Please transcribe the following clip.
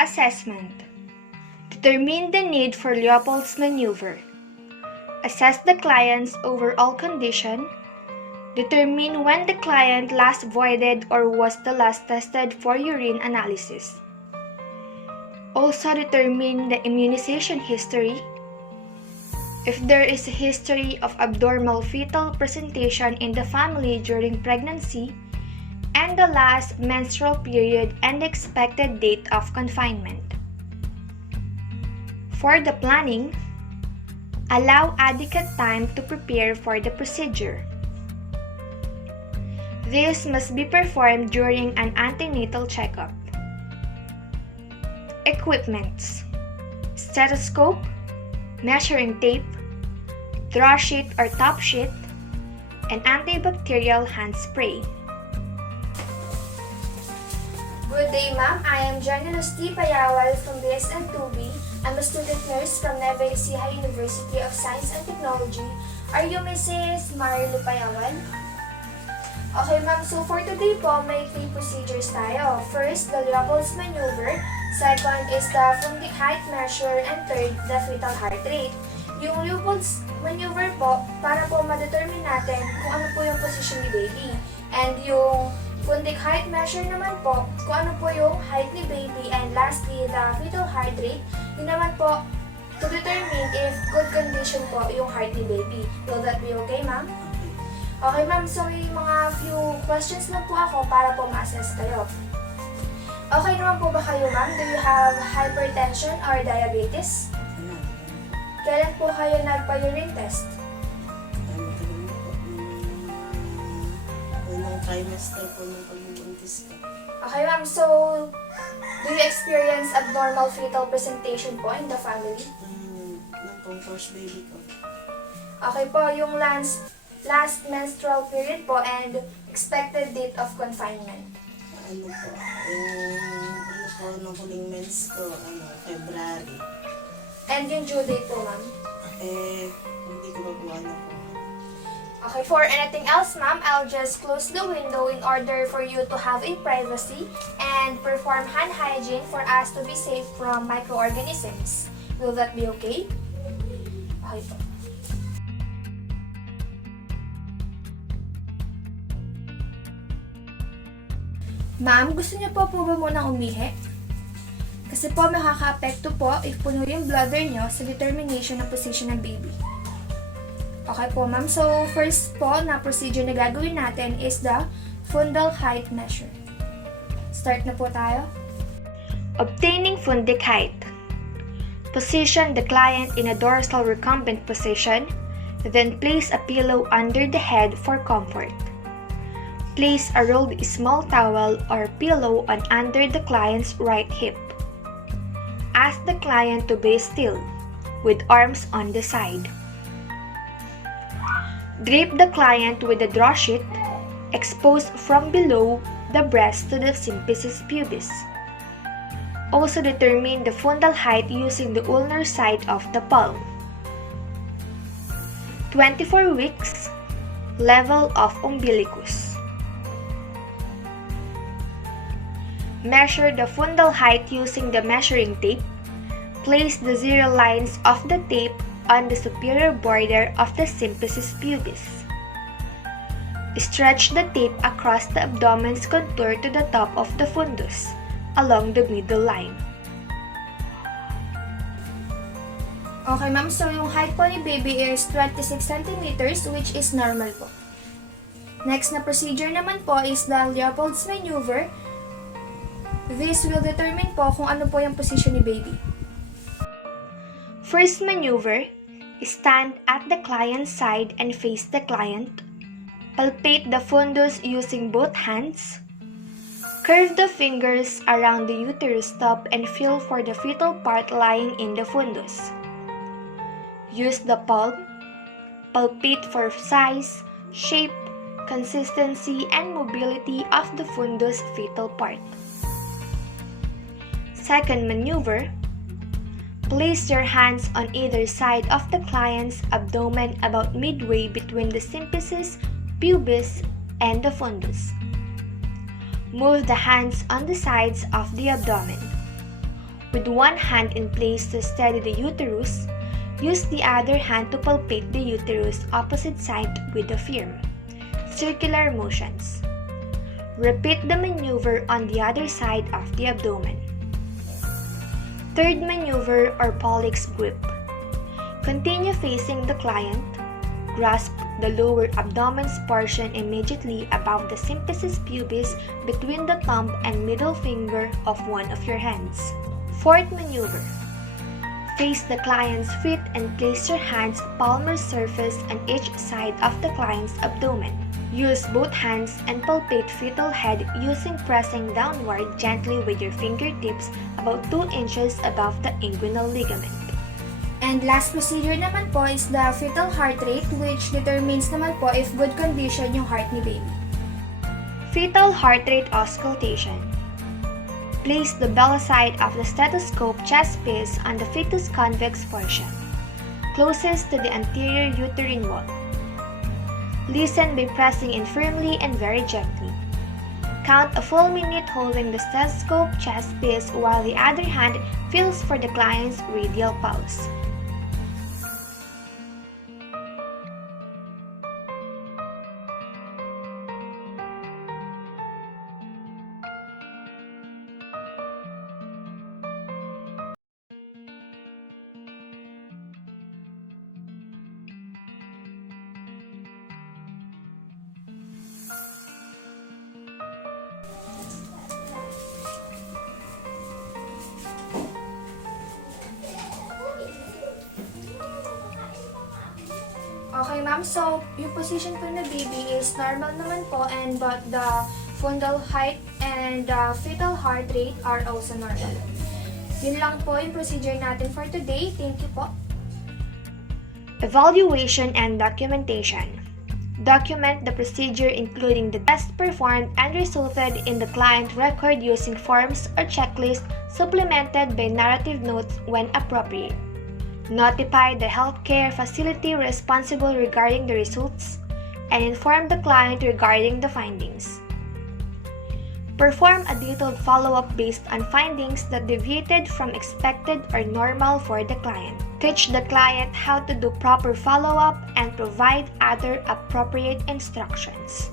Assessment. Determine the need for Leopold's maneuver. Assess the client's overall condition. Determine when the client last voided or was the last tested for urine analysis. Also determine the immunization history. If there is a history of abnormal fetal presentation in the family during pregnancy, and the last menstrual period and the expected date of confinement. For the planning, allow adequate time to prepare for the procedure. This must be performed during an antenatal checkup. Equipments: stethoscope, measuring tape, draw sheet or top sheet, and antibacterial hand spray. Good day, ma'am. I am Journalist T. Payawal from BSN 2B. I'm a student nurse from Nueva Ecija University of Science and Technology. Are you Mrs. Marilu Payawal? Okay, ma'am. So for today po, may 3 procedures tayo. First, the Leopold's maneuver. Second is the Fundic height measure. And third, the fetal heart rate. Yung Leopold's maneuver po, para po ma-determine natin kung ano po yung position ni baby. And yung Fundic height measure naman po, kung ano po yung height ni baby. And lastly, the fetal heart rate, yun naman po, to determine if good condition po yung heart ni baby. Will that be okay, ma'am? Okay, ma'am. So, may mga few questions lang po ako para po ma-assess kayo. Okay naman po ba kayo, ma'am? Do you have hypertension or diabetes? Kailan po kayo nagpa-urine test? Unang trimester po nung pagbubuntis ko. Okay, ma'am. So, do you experience abnormal fetal presentation po in the family? Nung pong first baby ko. Okay po, yung last menstrual period po and expected date of confinement. Ano po, nung huling mens ko, February. And yung due date po, ma'am? Hindi ko ba po alam po. Okay, for anything else, ma'am, I'll just close the window in order for you to have a privacy and perform hand hygiene for us to be safe from microorganisms. Will that be okay? Okay po. Ma'am, gusto niyo po ba munang umihi? Kasi po makaka-apekto po if puno yung bladder niyo sa determination ng position ng baby. Okay po, ma'am. So, first po na procedure na gagawin natin is the fundal height measure. Start na po tayo. Obtaining fundic height. Position the client in a dorsal recumbent position, then place a pillow under the head for comfort. Place a rolled small towel or pillow on under the client's right hip. Ask the client to be still, with arms on the side. Drape the client with a draw sheet, exposed from below the breast to the symphysis pubis. Also determine the fundal height using the ulnar side of the palm. 24 weeks, level of umbilicus. Measure the fundal height using the measuring tape. Place the 0 lines of the tape on the superior border of the symphysis pubis. Stretch the tape across the abdomen's contour to the top of the fundus, along the middle line. Okay, ma'am. So, yung height po ni baby is 26 centimeters, which is normal po. Next na procedure naman po is the Leopold's maneuver. This will determine po kung ano po yung position ni baby. First maneuver, stand at the client's side and face the client. Palpate the fundus using both hands. Curve the fingers around the uterus top and feel for the fetal part lying in the fundus. Use the palm. Palpate for size, shape, consistency, and mobility of the fundus fetal part. Second maneuver, place your hands on either side of the client's abdomen about midway between the symphysis, pubis, and the fundus. Move the hands on the sides of the abdomen. with one hand in place to steady the uterus. Use the other hand to palpate the uterus opposite side with a firm, circular motions. Repeat the maneuver on the other side of the abdomen. Third maneuver or Pollick's grip. Continue facing the client. Grasp the lower abdomen's portion immediately above the symphysis pubis between the thumb and middle finger of one of your hands. Fourth maneuver. Face the client's feet and place your hands palmar surface on each side of the client's abdomen. Use both hands and palpate fetal head using pressing downward gently with your fingertips about 2 inches above the inguinal ligament. And last procedure naman po is the fetal heart rate, which determines naman po if good condition yung heart ni baby. Fetal heart rate auscultation. Place the belly side of the stethoscope chest piece on the fetus convex portion, closest to the anterior uterine wall. Listen by pressing in firmly and very gently. Count a full minute holding the stethoscope chest piece while the other hand feels for the client's radial pulse. Okay ma'am, so yung position po na baby is normal naman po, and but the fundal height and the fetal heart rate are also normal. Yun lang po yung procedure natin for today. Thank you po. Evaluation and documentation. Document the procedure including the test performed and resulted in the client record using forms or checklists supplemented by narrative notes when appropriate. Notify the healthcare facility responsible regarding the results and inform the client regarding the findings. Perform a detailed follow-up based on findings that deviated from expected or normal for the client. Teach the client how to do proper follow-up and provide other appropriate instructions.